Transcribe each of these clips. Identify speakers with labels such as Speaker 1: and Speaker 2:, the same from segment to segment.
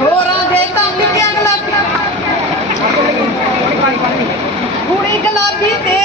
Speaker 1: ਹੋਰਾਂ ਦੇ ਤਾਂ ਪਿੱਟਿਆ ਗੁਲਾਬੀ। ਕੁੜੀ ਗੁਲਾਬੀ ਤੇਰੇ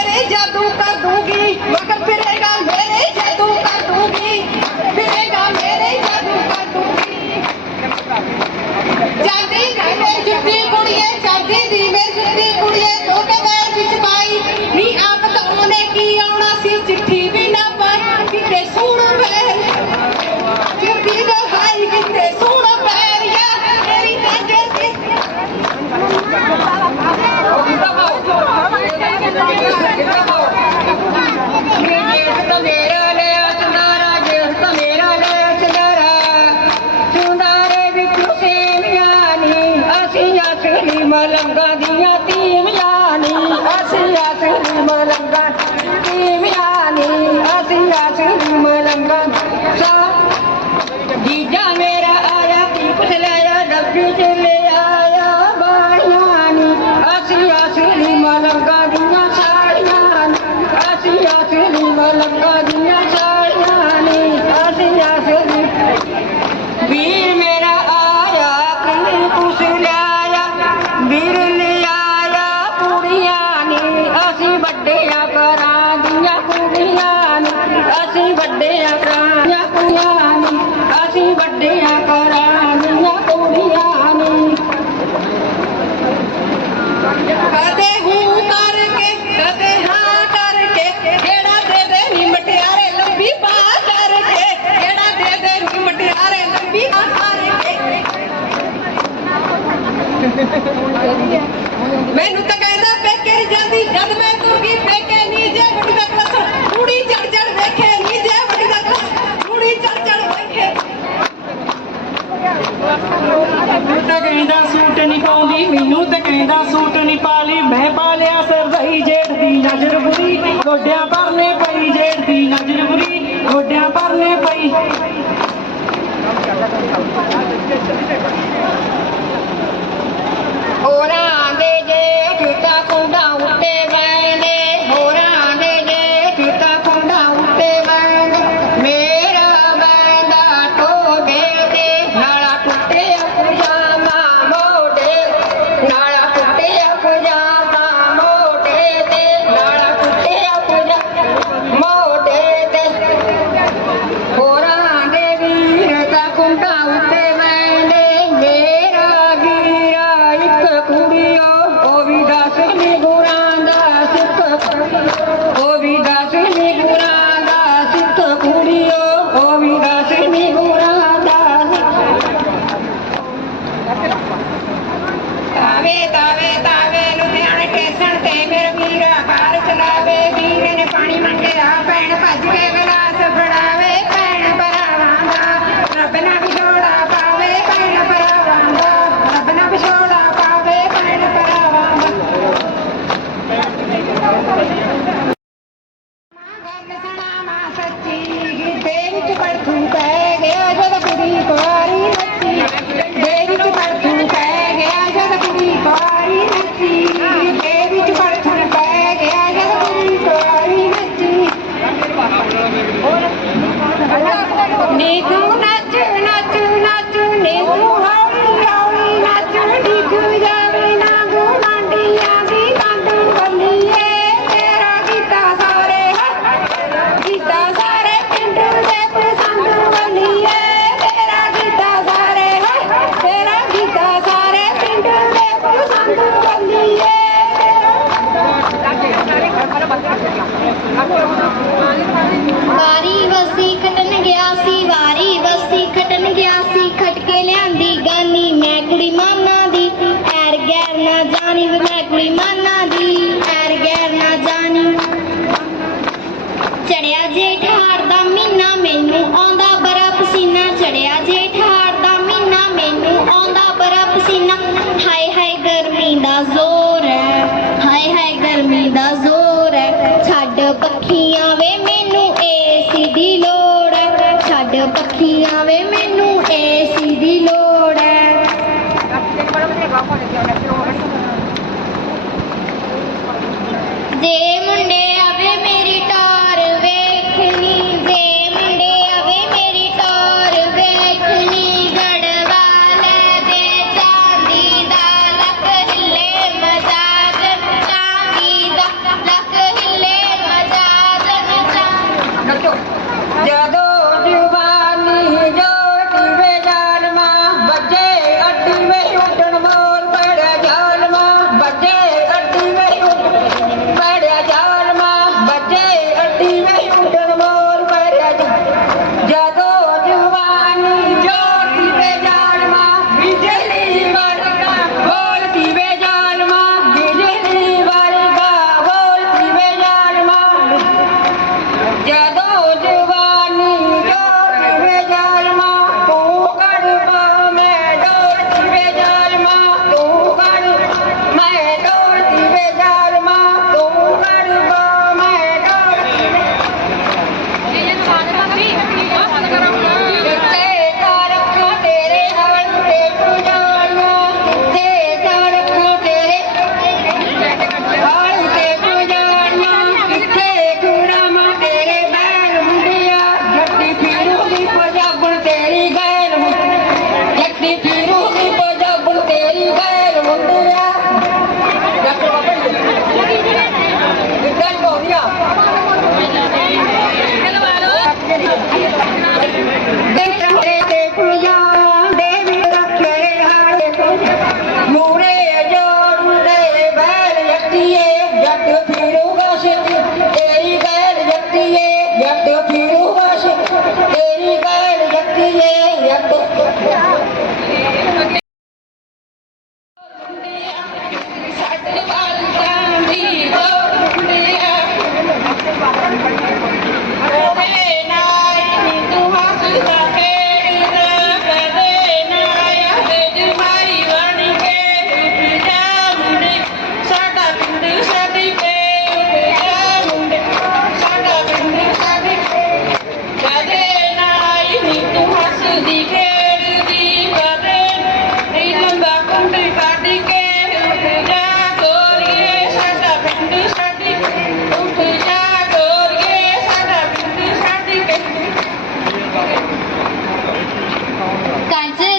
Speaker 1: Thank you. 感知。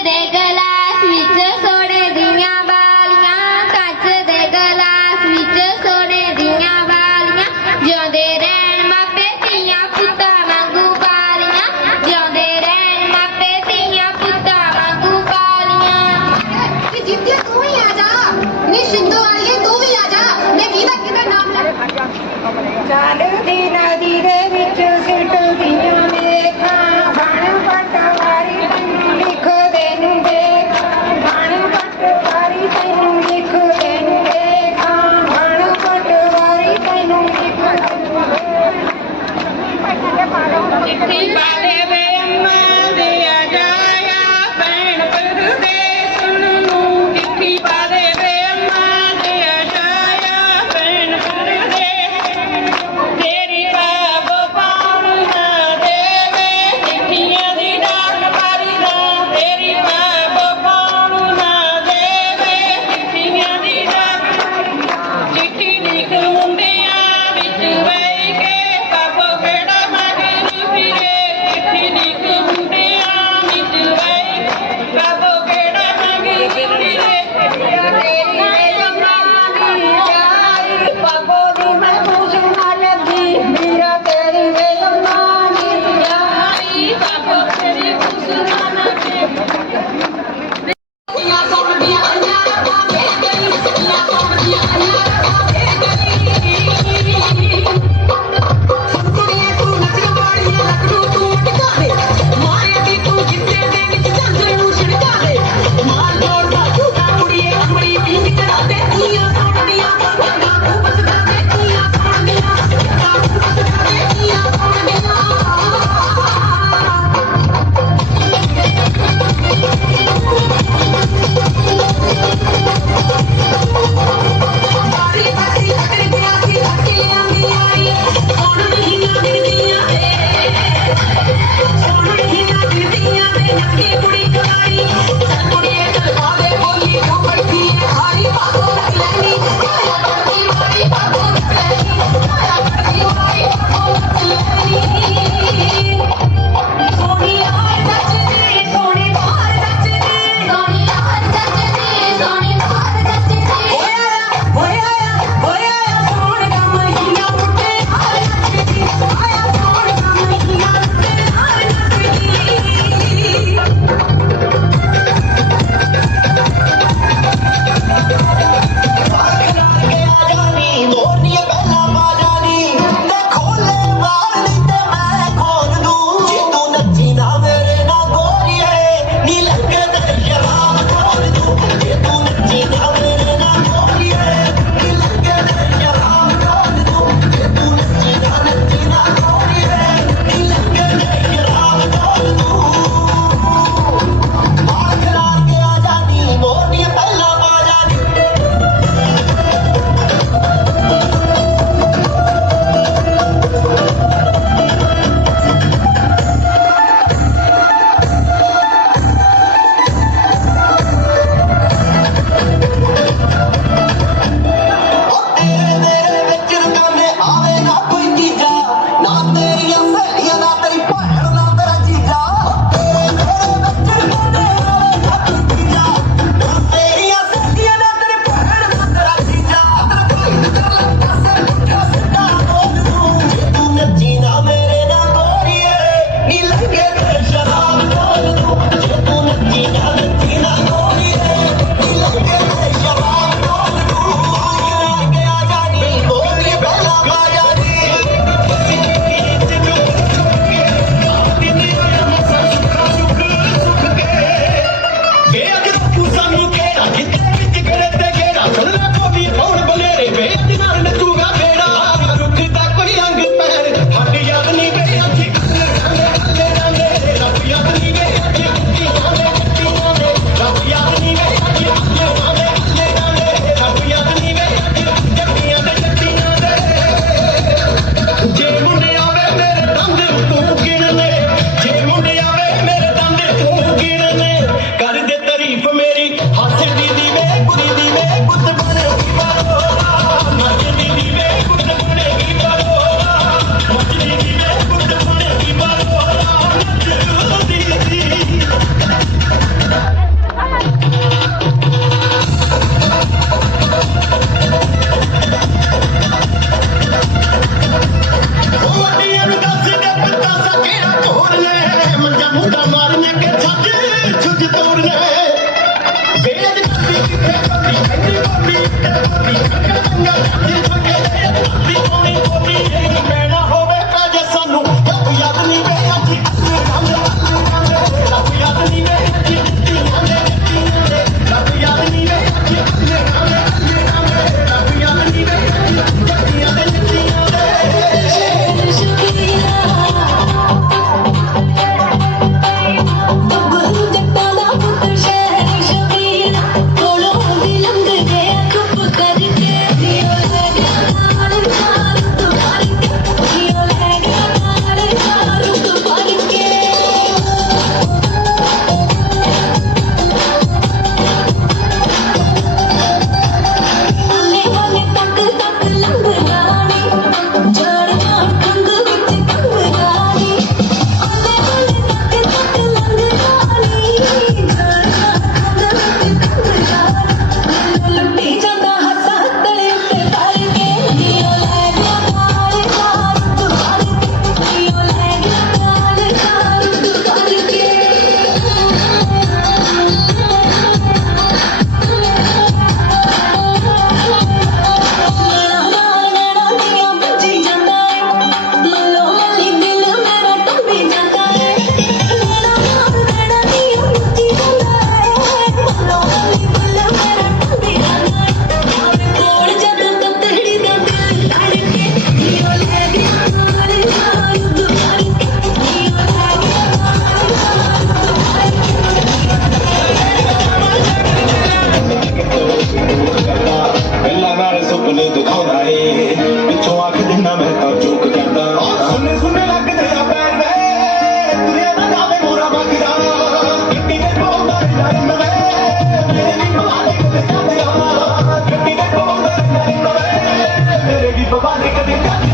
Speaker 1: Rica de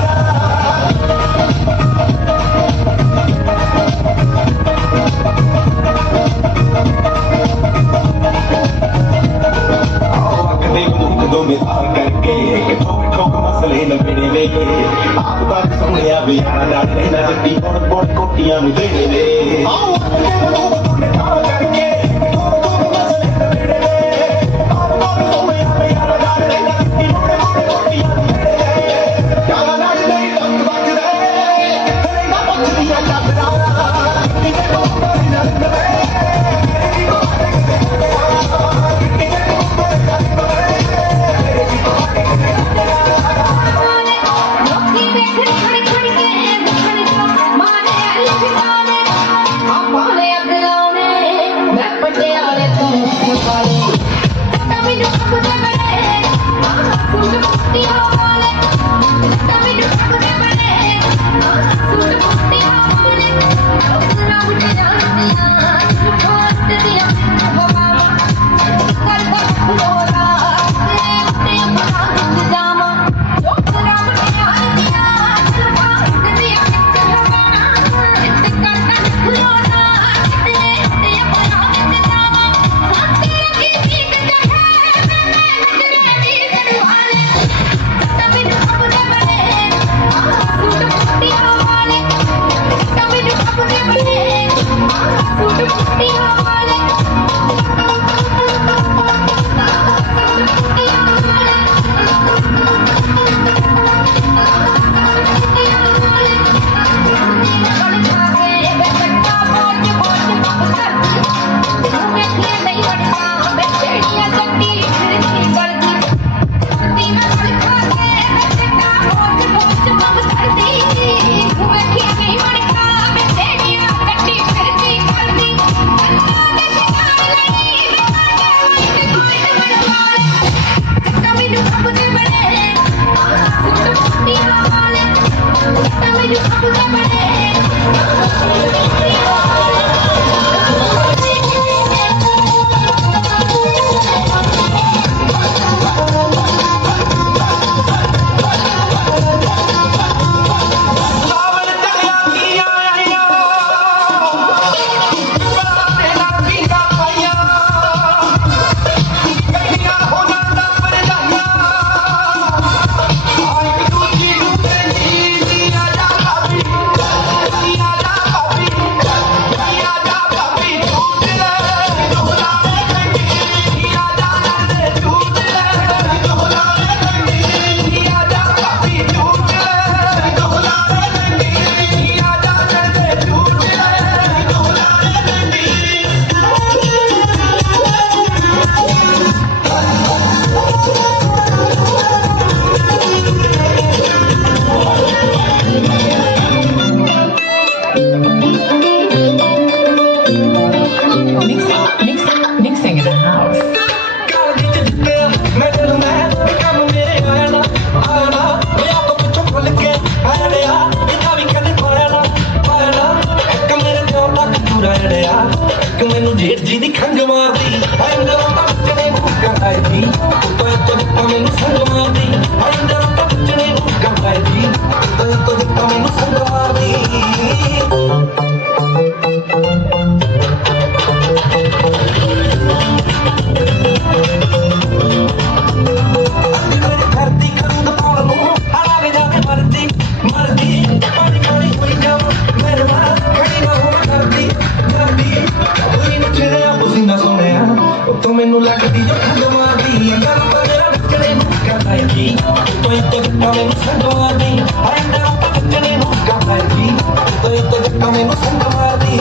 Speaker 2: ਤੂੰ ਮੈਨੂੰ ਲੱਗਦੀ ਜੋ ਖੁਦਵਾਦੀ ਅੰਦਰ ਤੇਰਾ ਵਿਚਣੇ ਨੂੰ ਕਰਦਾ ਜੀ ਤੂੰ ਇੱਥੇ ਗੱਟਾ ਮੈਨੂੰ ਸੰਗਵਾਦੀ ਅੰਦਰ ਵਿਚਣੇ ਨੂੰ ਕਰਦਾ ਜੀ ਤੂੰ ਇੱਥੇ ਗੱਟਾ ਮੈਨੂੰ ਸੰਗਵਾਦੀ